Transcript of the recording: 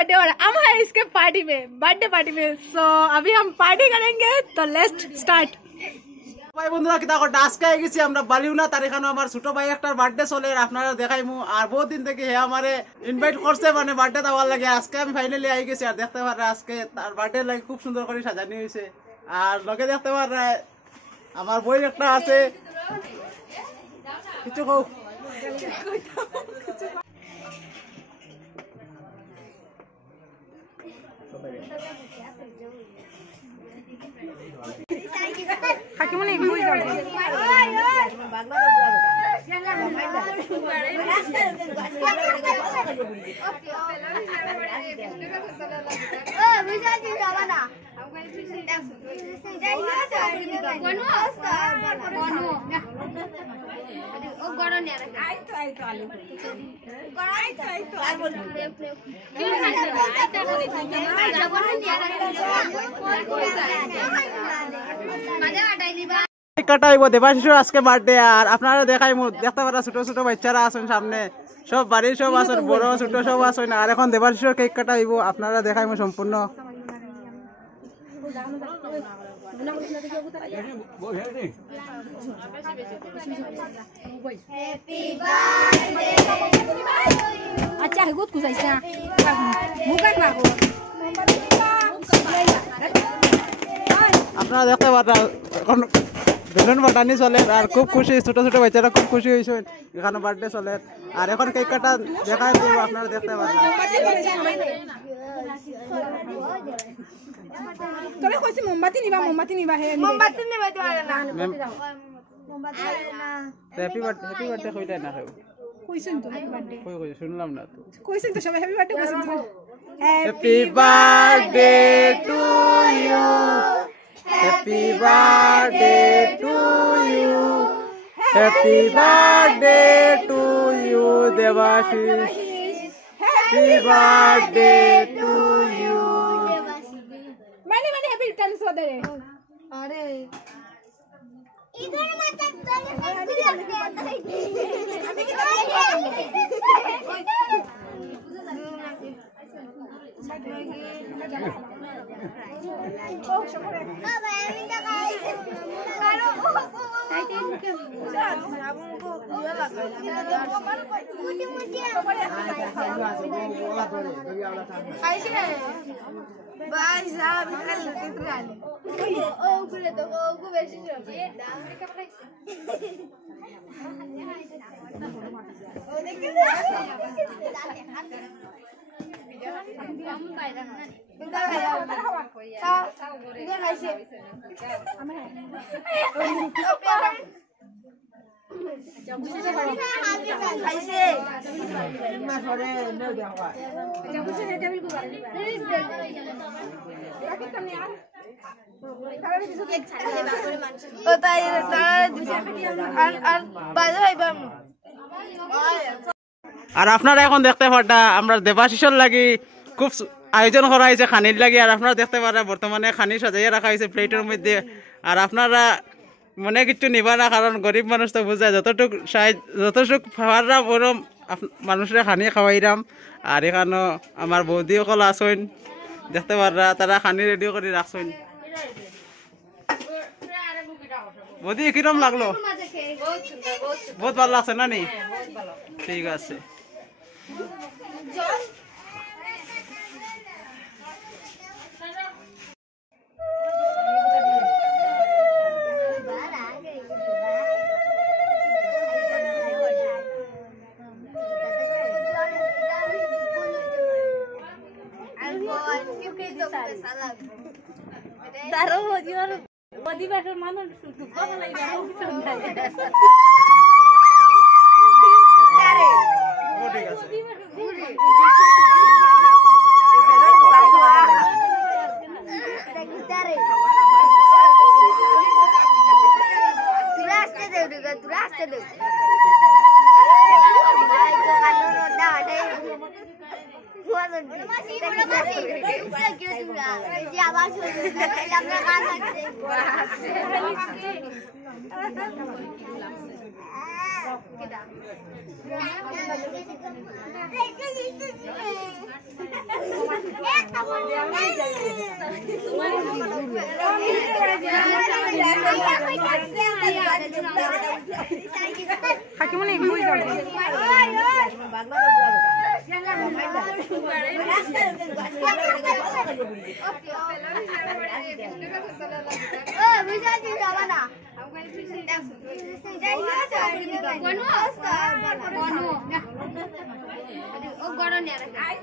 Birthday हो रहा है, हम हैं इसके पार्टी में, बर्थडे पार्टी में। सो अभी हम पार्टी करेंगे, तो लेट्स स्टार्ट। ভাই বন্ধুরা কিতা করতে আজকে গেছি আমরা বালিউনা তার এখানে আমার ছোট ভাই একটার বার্থডে চলে আপনারা দেখাইমু আর বহুত দিন থেকে হে আমারে ইনভাইট করছে মানে বার্থডে দেওয়ার লাগে আজকে আমি ফাইনালি আই গেছি আর দেখতে পারে আজকে তার বার্থডে লাগে খুব সুন্দর করে সাজানো হয়েছে আর লোকে দেখতে পারে আমার বই একটা আছে কিছু কও কাকিমনি কই যাবে কাটাইবো দেবাশিসুর আজকে বার্থডে আর আপনারা দেখাইমু দেখতে পারা ছোট ছোট বাচ্চারা আছেন সামনে সব বাড়ির সব আছেন বড় ছোট সব আছেন আর এখন দেবাশিসুর কেক কাটাইবো আপনারা দেখাইমু সম্পূর্ণ अच्छा है गुड कुसाइसा मुगान मागो আপনারা দেখতে পারেন এখন বেলুন বাটানি চলে আর খুব খুশি ছোট ছোট বাচ্চারা খুব খুশি হয়েছে এখানে বার্থডে চলে আর এখন কেক কাটা দেখাই দিব আপনারা দেখতে পারেন তবে কইছি মোমবাতি নিবা হে মোমবাতি নিবা তো না মোমবাতি না হ্যাপি বার্থডে কইটা না খাও কইছেন তো হ্যাপি বার্থডে কই শুনলাম না তো কইছেন তো সবাই হ্যাপি বার্থডে কইছেন তো happy birthday to you happy birthday to you happy birthday to you Debashis happy birthday to you মানে হ্যাপি রিটার্ন সদে আরে ইগর মাথা চলে আর আপনারা এখন দেখতে পারটা আমরা দেবাশিসর লাগি খুব আয়োজন করা হয়েছে খানির লাগি আর আপনারা দেখতে পারা বর্তমানে খানি সাজাইয়া রাখা হয়েছে প্লেটের মধ্যে আর আপনারা মনে কিছু নিবা না কারণ গরিব মানুষ তো বুঝায় যতটুক পাওয়াররা বড় মানুষরা খানি খাওয়াইরাম আর এখানে আমার বৌদি সকল আসেন দেখতে পাররা তারা খানি রেডি করে রাখছেন বৌদি কিরম লাগলো বহুত ভালো লাগছে না নি ঠিক আছে অধিবাসের মানুষ কত লাগে কাকিমনি বুঝ যাবে আইতা